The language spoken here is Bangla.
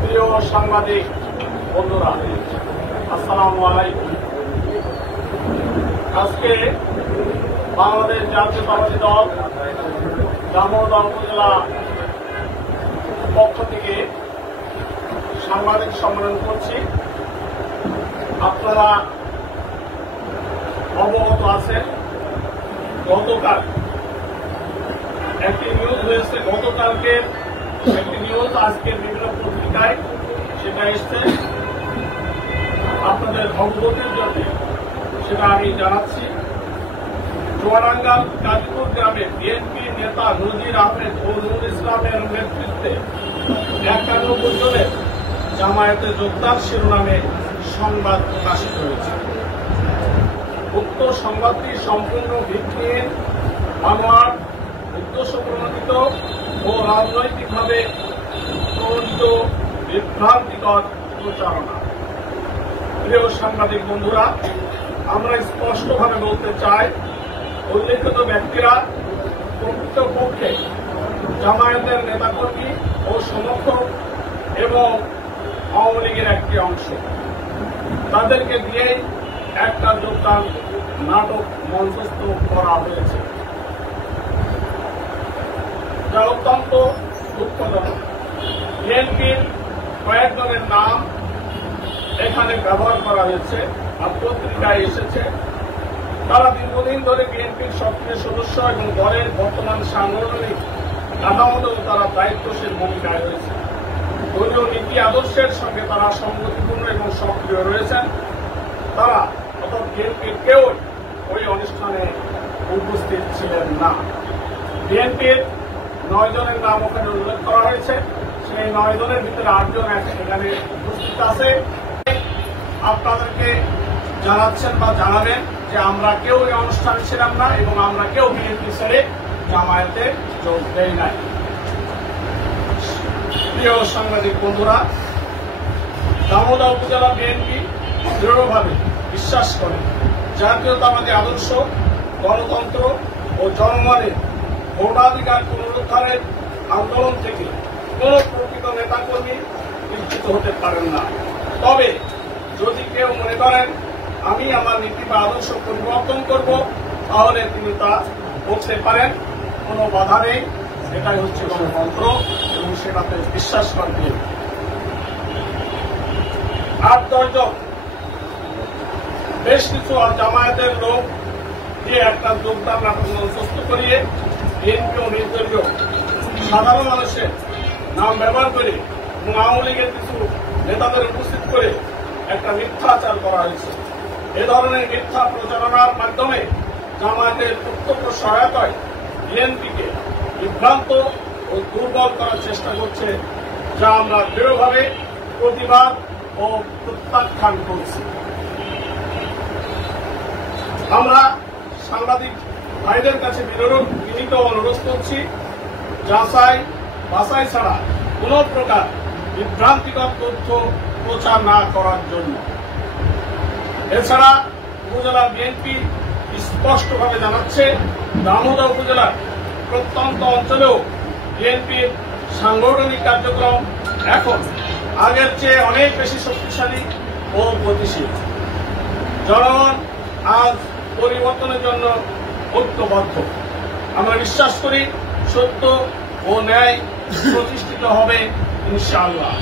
প্রিয় সাংবাদিক বন্ধুরা, আসসালামু আলাইকুম। আজকে বাংলাদেশ জাতীয়তাবাদী দল দামোদর উপজেলা পক্ষ থেকে সাংবাদিক সম্মেলন করছি। আপনারা অবগত আছেন, গতকাল একটি নিউজ হয়েছে, গতকালকে একটি নিউজ আজকের বিভিন্ন পত্রিকায় সেটা এসছে। আপনাদের অবগতির জন্য সেটা আমি জানাচ্ছি। চুয়াডাঙ্গার গাজীপুর গ্রামে বিএনপি নেতা নজির আহমেদ ও নুরুল ইসলামের নেতৃত্বে 91 জনের জামায়াতে যোগদান শিরোনামে সংবাদ প্রকাশিত হয়েছে। উক্ত সংবাদটি সম্পূর্ণ ভিত্তিহীন, বানোয়াট, উদ্দেশ্য প্রণোদিত ও রাজনৈতিকভাবে প্রণোদিত বিভ্রান্তিকর প্রচারণা। প্রিয় সাংবাদিক বন্ধুরা, আমরা স্পষ্টভাবে বলতে চাই, উল্লেখিত ব্যক্তিরা প্রকৃতপক্ষে জামায়াতের নেতাকর্মী ও সমর্থক এবং আওয়ামী লীগের একটি অংশ। তাদেরকে দিয়েই একটা যোগদান নাটক মঞ্চস্থ করা হয়েছে, যা অত্যন্ত দুঃখজনক। বিএনপির কয়েকজনের নাম এখানে ব্যবহার করা হয়েছে আর পত্রিকায় এসেছে। তারা দীর্ঘদিন ধরে বিএনপির সক্রিয় সদস্য এবং দলের বর্তমান সাংগঠনিক কাঠামোতেও তারা দায়িত্বশীল ভূমিকায় রয়েছে। দলীয় নীতি আদর্শের সঙ্গে তারা সংগতিপূর্ণ এবং সক্রিয় রয়েছেন। তারা অর্থাৎ বিএনপির কেউ ওই অনুষ্ঠানে উপস্থিত ছিলেন না। বিএনপির 9 জনের নাম ওখানে উল্লেখ করা হয়েছে। সেই 9 জনের ভিতরে 8 জন এখানে উপস্থিত আছে। আপনাদেরকে জানাচ্ছেন বা জানাবেন যে আমরা কেউ এই অনুষ্ঠানে ছিলাম না এবং আমরা কেউ বিএনপি ছেড়ে জামায়াতে যোগ দেই নাই। প্রিয় সাংবাদিক বন্ধুরা, দামোদর উপজেলা বিএনপি দৃঢ়ভাবে বিশ্বাস করে জাতীয়তাবাদী আদর্শ, গণতন্ত্র ও জনগণের ভোটাধিকার পুনরুদ্ধারের আন্দোলন থেকে কোন প্রকৃত নেতাকর্মী নিশ্চিত হতে পারেন না। তবে যদি কেউ মনে করেন আমি আমার নীতি বা আদর্শ পরিবর্তন করব, তাহলে তিনি তা করতে পারেন, কোনো বাধা নেই। এটাই হচ্ছে গণতন্ত্র এবং সেটাতে বিশ্বাস করবে। 8-10 জন বেশ কিছু জামায়াতের লোক দিয়ে একটা যোগদান নাটক মঞ্চস্থ করিয়ে বিএনপি ও নির্দলীয় সাধারণ মানুষের নাম ব্যবহার করে এবং আওয়ামী লীগের কিছু নেতাদের উপস্থিত করে একটা মিথ্যাচার করা হয়েছে। এ ধরনের মিথ্যা প্রচারণার মাধ্যমে জামায়াতের প্রত্যক্ষ সহায়তায় বিএনপিকে বিভ্রান্ত ও দুর্বল করার চেষ্টা করছে, যা আমরা দৃঢ়ভাবে প্রতিবাদ ও প্রত্যাখ্যান করছি। আমরা সাংবাদিক ভাইদের কাছে বিনীত অনুরোধ করছি, যাচাই বাছাই ছাড়া কোন প্রকার বিভ্রান্তিকর তথ্য প্রচার না করার জন্য। এছাড়া উপজেলা বিএনপি স্পষ্টভাবে জানাচ্ছে, দামোদর উপজেলার প্রত্যন্ত অঞ্চলেও বিএনপির সাংগঠনিক কার্যক্রম এখন আগের চেয়ে অনেক বেশি শক্তিশালী ও গতিশীল। জনগণ আজ পরিবর্তনের জন্য ঐক্যবদ্ধ। আমরা বিশ্বাস করি সত্য ও ন্যায় প্রতিষ্ঠিত হবে ইনশাআল্লাহ।